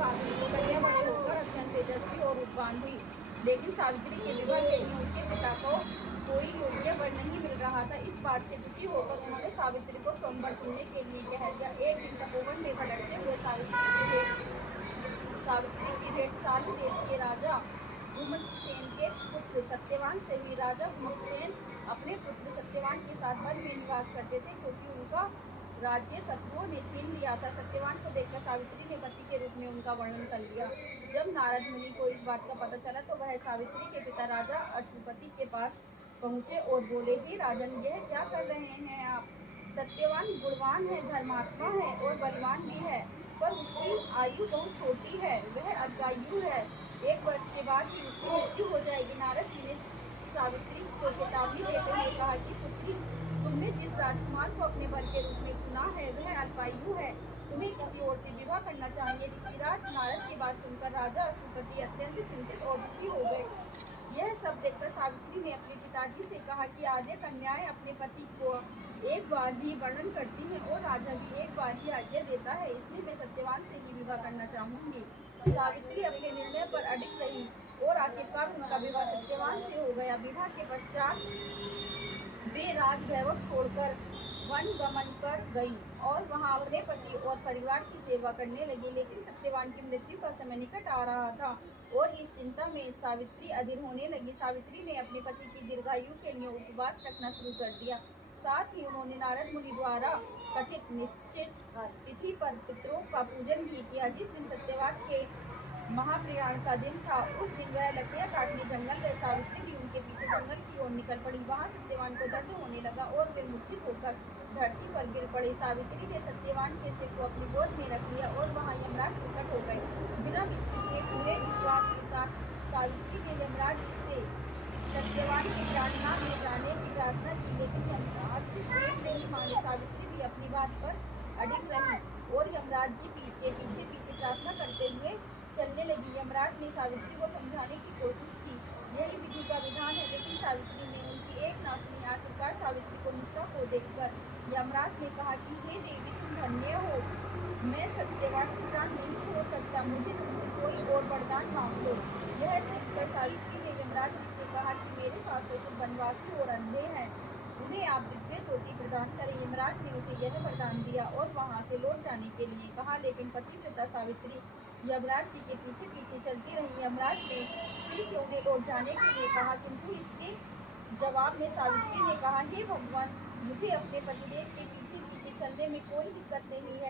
कन्या बड़ी होकर अत्यंत तेजस्वी और रूपवान हुई, लेकिन सावित्री के विवाह के लिए उसके पिता को कोई योग्य वर नहीं मिल रहा था। इस बात से दुखी होकर उन्होंने सावित्री को स्वयंवर चुनने के लिए कह दिया। एक दिन तपोवन में भटकते हुए सावित्री की भेंट साल देश के राजा भूमसेन के पुत्र सत्यवान से हुई। राजा भूमसेन अपने पुत्र सत्यवान के साथ वन में निवास करते थे, क्योंकि उनका राज्य शत्रुओं ने छीन लिया था। सत्यवान को देखकर सावित्री ने पति के रूप में उनका वर्णन कर लिया। जब नारद मुनि को इस बात का पता चला तो वह सावित्री के पिता राजा अश्वपति के पास पहुँचे और बोले, हे राजन, यह क्या कर रहे हैं आप? सत्यवान गुणवान है, धर्मात्मा है और बलवान भी है, पर उसकी आयु बहुत छोटी है, वह अल्पायु है। 1 वर्ष के बाद ही उसकी मृत्यु हो जाएगी। नारद जी ने सावित्री को चेतावनी देते हुए कहा कि पुत्री, तुमने जिस राजकुमार को अपने वर के रूप में चुना है वह अल्पायु है, तुम्हें किसी और से विवाह करना चाहिए। ऋषिराज नारद की बात सुनकर राजा अश्वपति अत्यंत चिंतित और दुखी हो गए। यह सब देखकर सावित्री ने अपने पिताजी से कहा कि आद्य कन्याएं अपने पति को एक बार ही वर्णन करती हैं और राजा भी एक बार ही आज्ञा देता है, इसलिए मैं सत्यवान से ही विवाह करना चाहूंगी। सावित्री अपने निर्णय पर अडिग रही और आखिरकार उनका विवाह सत्यवान से हो गया। विवाह के पश्चात वे राज वैभव छोड़कर वन गमन कर गई और वहां अपने पति और परिवार की सेवा करने लगी। लेकिन सत्यवान की मृत्यु का समय निकट आ रहा था और इस चिंता में सावित्री अधीर होने लगी। सावित्री ने अपने पति की दीर्घायु के लिए उपवास रखना शुरू कर दिया। साथ ही उन्होंने नारद मुनि द्वारा कथित निश्चित तिथि पर पितरों का पूजन भी किया। जिस दिन सत्यवान के महाप्रयाण का दिन था, उस दिन वह लकड़ियां काटने जंगल गए। सावित्री भी उनके पीछे जंगल की ओर निकल पड़ी। वहां सत्यवान को दर्द होने लगा और वे मूर्छित होकर धरती पर गिर पड़े। सावित्री ने सत्यवान के सिर को अपनी गोद में रख लिया और वहां यमराज प्रकट हो गए। बिना विचलित के पूरे विश्वास के साथ सावित्री ने यमराज से सत्यवान के प्राण न ले जाने की प्रार्थना की, लेकिन यमराज एक नहीं माने। सावित्री भी अपनी बात पर अडिग रही और यमराज जी के पीछे पीछे प्रार्थना करते हुए चलने लगी। यमराज ने सावित्री को समझाने की कोशिश की, यही विधि का विधान है, लेकिन सावित्री ने उनकी एक ना सुनी। आखिरकार सावित्री को निष्ठा को देखकर यमराज ने कहा कि हे देवी, तुम धन्य हो, मैं सत्यवान को प्राण नहीं छोड़ सकता, मुझे तुमसे कोई और वरदान मांग लो। यह सुनकर सावित्री ने यमराज जी से कहा कि मेरे सास ससुर वनवासी और अंधे हैं, उन्हें आप दिव्य ज्योति प्रदान करें। यमराज ने उसे यह वरदान दिया और वहां से लौट जाने के लिए कहा, लेकिन पतिव्रता सावित्री यमराज जी के पीछे पीछे चलती रही। यमराज ने फिर से उन्हें लौट जाने के लिए कहा, किंतु इसके जवाब में सावित्री ने कहा, हे भगवान, मुझे अपने पतिदेव के पीछे पीछे चलने में कोई दिक्कत नहीं है।